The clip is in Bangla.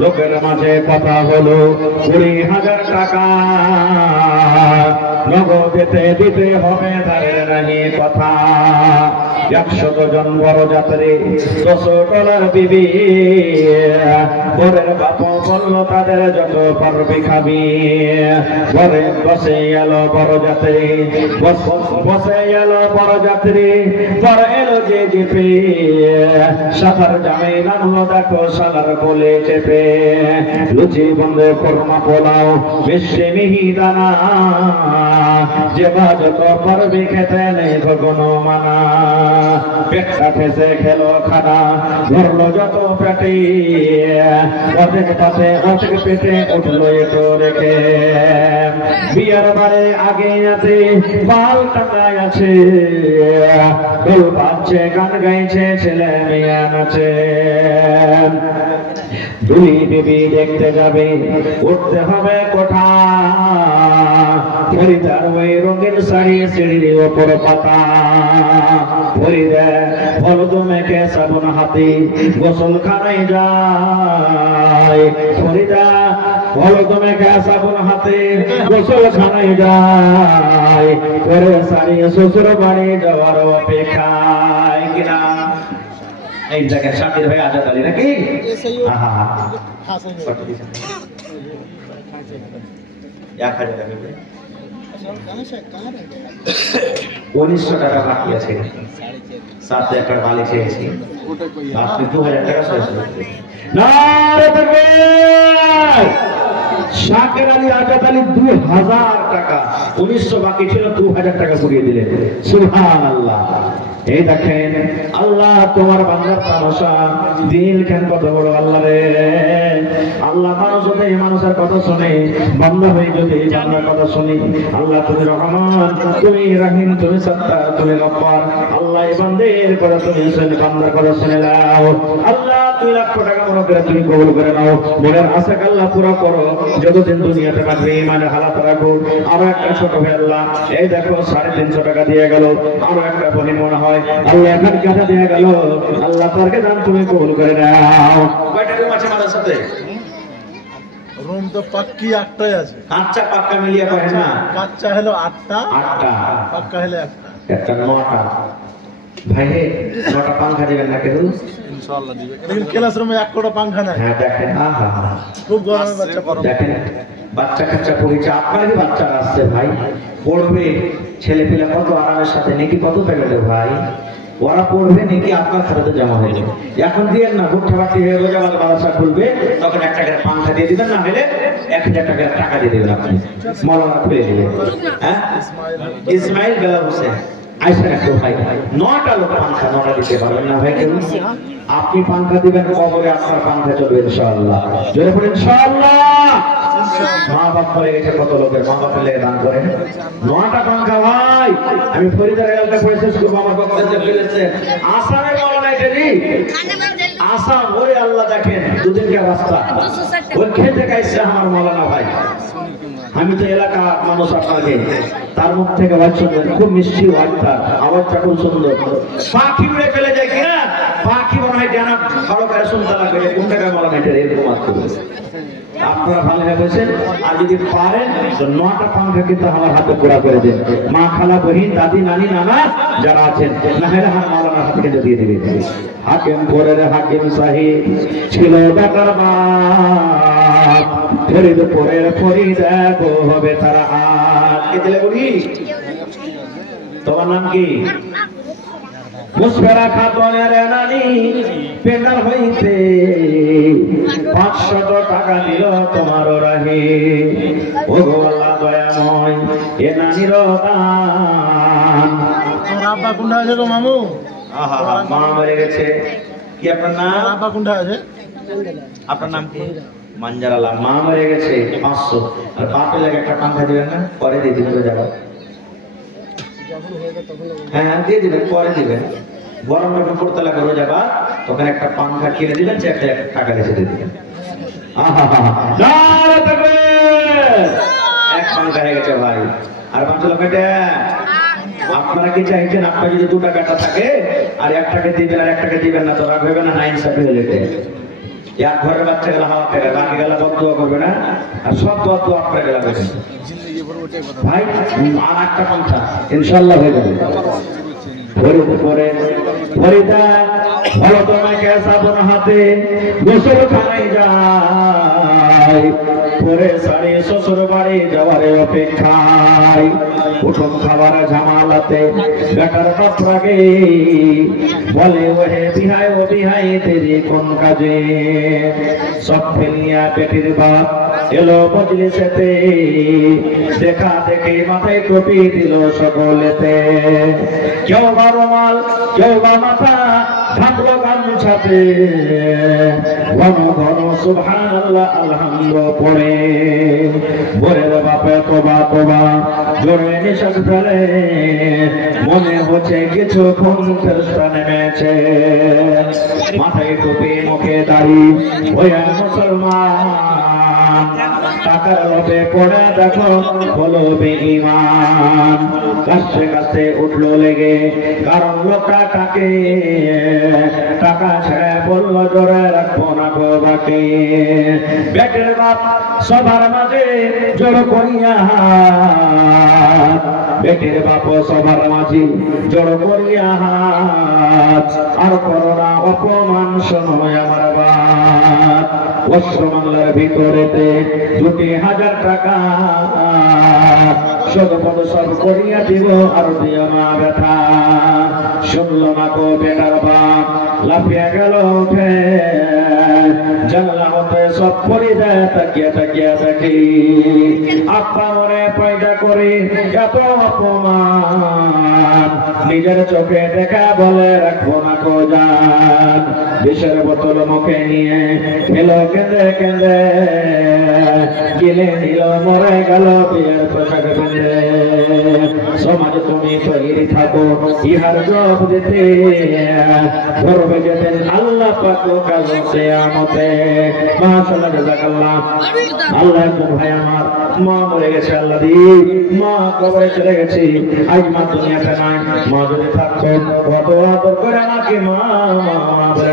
লোকের মাঝে কথা হলো 20,000 টাকা নগদেতে দিতে হবে, তাদের নাহি কথা। 100 জন বড় যাত্রী, $10 বিবি, বরের বাপ বলল তাদের যত পারবি খাবি। ঘরে বসে এলো বড় যাত্রী, বসে এলো বড় যাত্রী, বড় এলো যে জিপে, সাতার জামে নামলো দেখো সালার বলে চেপে। লুচি বন্ধ কর্মা পোলাও বিশ্বে মিহিদানা, যে বা যত পারবি খেতে নেই কোনো মানা। পেটটা ঠেসে খেলো খানা, ধরলো যত পেটে, অর্ধেক পাশে অর্ধেক পেটে উঠলো একটু রেখে। বিয়ার বারে আগে আছে পাল টাকায় আছে, ঢোল বাজছে গান গাইছে ছেলে মেয়ে নাচে। দুই বিবি দেখতে যাবে, উঠতে হবে কোঠা, ফরিদার ওই রঙিন শাড়ি সিঁড়ির ওপর পাতা। ফরিদা হলুদ মেখে সাবুন হাতে গোসলখানায় যায়। ফরিদা হলুদ মেখে সাবুন হাতে গোসলখানায় যায়। পরে শাড়ি শ্বশুর বাড়ি যাওয়ার অপেক্ষায় কিনা। এই জায়গায় শান্তির ভাই আজাদ আলী নাকি? $1,900 বাকি আছে, 7 একর মালিক চেয়েছি, আপনি 2,000 টাকা শাকের আলী আজাদ আলী 2,000 টাকা, 1900 বাকি ছিল, 2,000 টাকা ঘুরিয়ে দিলেন। সুবহানাল্লাহ। এই দেখেন আল্লাহ তোমার বান্দার তামাশা, দিল কেন কত বড় আল্লাহ রে। আল্লাহ মানুষ যদি মানুষের কথা শুনে, বান্দা হয়ে যদি বান্দার কথা শুনি, আল্লাহ তুমি রহমান, তুমি রহিম, তুমি সত্তার, তুমি গফফার। আল্লাহ এই বান্দার কথা তুমি শুনে, বান্দার কথা শুনে নাও। আল্লাহ 2 লাখ টাকা মনে করে তুমি কবুল করে নাও। মনের আশা আল্লাহ পুরো করো, যতদিন দুনিয়াতে থাকবে ইমানের হালাত রাখো। আরো একটা ছোট ভাই আল্লাহ এই দেখো 350 টাকা দিয়ে গেল, আরো একটা বহি মনে হয় আল্লাহ এখন কথা দিয়ে গেল। আল্লাহ তারকে দান তুমি কবুল করে নাও। কয়টা রুম আছে আমাদের সাথে? রুম তো পাক্কি 8টাই আছে। আচ্ছা পাক্কা মিলিয়ে কয় না? কাচ্চা হলো 8টা, 8টা পাক্কা হলো 1টা, একটা 9টা। ভাই 9টা পাঙ্খা দিবেন না কেন? ইনশাআল্লাহ দিবে। কিন্তু ক্লাসরুমে 1 কোটা পাঙ্খা নাই। হ্যাঁ দেখেন, আহা খুব গরমে বাচ্চা পড়ে। দেখেন বাচ্চা কাচ্চা পড়েছে, আপনারই বাচ্চারা আসছে ভাই, পড়বে ছেলে পেলে কত আরামের সাথে, নাকি কত পেলে ভাই, ওরা পড়বে নাকি আপনার খাতাতে জমা হয়ে যাবে। এখন দিয়ে না ভুট্টা বাটি হয়ে রোজা বাদশা খুলবে, তখন 1 টাকার পাঙ্খা দিয়ে দিবেন, না হলে 1,000 টাকার টাকা দিয়ে দেবেন আপনি, মৌলানা খুলে দিবেন। হ্যাঁ ইসমাইল বেলা হোসেন আইসা রাখো ভাই, 9টা লোক পাঙ্খা 9টা দিতে পারবেন না ভাই কেউ? আপনি পাঙ্খা দিবেন, কবরে আপনার পাঙ্খা চলবে ইনশাআল্লাহ। জোরে বলেন ইনশাআল্লাহ। মা বাপ মরে গেছে কত লোকের, মা বাপের লেগে দান করেন। 9টা পাঙ্খা ভাই, আমি ফরিদার এলাকা পড়েছি, শুধু আমার বক্তব্য ফেলেছে আসামের মৌলানা এটারি আসাম। ওরে আল্লাহ দেখেন 2 দিনকার রাস্তা, ওই খেতে গাইছে আমার মৌলানা ভাই। আমি তো এলাকা মানুষ, আপনাকে তার মুখ থেকে আওয়াজ শুনবেন, খুব মিষ্টি আওয়াজটা, আওয়াজটা খুব সুন্দর। পাখি উড়ে ফেলে যায় কিনা, পাখি মনে হয় জানা ভালো করে শুনতে লাগবে, কোন টাকায় মৌলানা এটা এরকম আসতে। আপনারা ভালো বলছেন, আর যদি পারেন তো 9টা পাঙ্খা কিন্তু আমার হাতে পুরা করে দেন। মা খালা বহিন দাদি নানি নানা যারা আছেন, না হলে আমার মাওলানার হাতে কিন্তু দিয়ে দিবে। হাকিম পরের হাকিম সাহেব ছিল বেটার বাপ, ফরিদপুরের ফরিদা গো হবে তারা হাত। কে দিলে বলি? তোমার নাম কি? মুসফেরা খাতুনের নানি পেন্ডাল হইতে 500 টাকা দিল তোমার রাহে। ও গো আল্লাহ দয়াময়, এ নানির দান। তোর আব্বা কোনটা আছে গো মামু? আহা মা মরে গেছে। কি আপনার নাম? আব্বা কোনটা আছে? আপনার নাম কি? মানজারালা। মা মরে গেছে 500, আর বাপের লাগে একটা পাঙ্খা দিবেন না? পরে দিয়ে দিবেন, যাবো। হ্যাঁ দিয়ে দিবেন, পরে দিবেন। গরম যখন করতে লাগে রোজা, তখন একটা পাঙ্খা কিনে দিবেন, 1,000 টাকা রেখে দিয়ে দিবেন। এক পাঙ্খা হয়ে গেছে ভাই, আর 5 লক্ষ টাকা। আপনারা কি চাইছেন আপনার যদি 2 টাকাটা থাকে আর 1 টাকা দিবেন আর 1 টাকা দিবেন না, তো রাগ হবে না? 9 সাথে হলে এক ঘরের বাচ্চা গেলে হাওয়া খেলে, বাকি গেলে বদুয়া করবে না, আর সব বদুয়া আপনার গেলে বেশি। ভাই আর একটা পন্থা ইনশাল্লাহ হয়ে যাবে। ভালো তোমাকে সাবন হাতে গোসল খানায় যায়, পরে সারি শ্বশুর বাড়ি যাওয়ার অপেক্ষায়, উঠুন খাবার ঝামালাতে বেটার বাপ রাগে, বলে ওহে বিহাই ও বিহাই তেরি কোন কাজে, সব ফেলিয়া পেটির বাপ এলো মজলিসেতে, দেখা দেখে মাথায় টুপি দিল সকলেতে, কেউ বা রুমাল কেউ বা মাথা ঢাকলো গামছাতে, ঘন ঘন সুবহানাল্লাহ আলহামদুলিল্লাহ পড়ে, ভোরের বাপে তোবা তোবা জোরে নিঃশ্বাস ফেলে, মনে হচ্ছে কিছুক্ষণ ফেরেশতা নেমেছে, মাথায় টুপি মুখে দাড়ি হইয়া মুসলমান, টাকার লোভে পড়ে দেখো হলো বেঈমান, কাছে কাছে উঠলো লেগে কারণ লোকটা টাকে, টাকা ছেড়ে বললো জোরে রাখবো না গো বাকি, বেটের বাপ সবার মাঝে জোর করিয়া হাত, বেটের বাপ সবার মাঝে জোর করিয়া হাত, আর করোনা অপমান শোনো আমার বাপ, পশ্চিম বাংলার ভিতরেতে 2,000 টাকা সদপদ সব করিয়া দিব আর দিও না ব্যথা, শুনল না গো বেটার বাপ লাফিয়া গেল উঠে, জানলা হতে সব পরি দেয় তাকিয়া তাকিয়া দেখি, আপা মরে পয়দা করে এত অপমান, নিজের চোখে দেখা বলে রাখবো না গো জান, বিষের বোতল মুখে নিয়ে খেলো কেঁদে কেঁদে, গিলে নিল মরে গেল বিয়ের পোশাক বেঁধে, সমাজ তুমি তৈরি থাকো ইহার জব দিতে, ধরবে যেতেন আল্লাহ পাক কাল কিয়ামতে, মাশাআল্লাহ জাযাকাল্লাহ। আল্লাহ ভাই আমার মা মরে গেছে, আল্লাহ দি মা কবরে চলে গেছে, আজ মা দুনিয়াতে নাই, মা যদি থাকতো কত আদর করে আমাকে মা বলে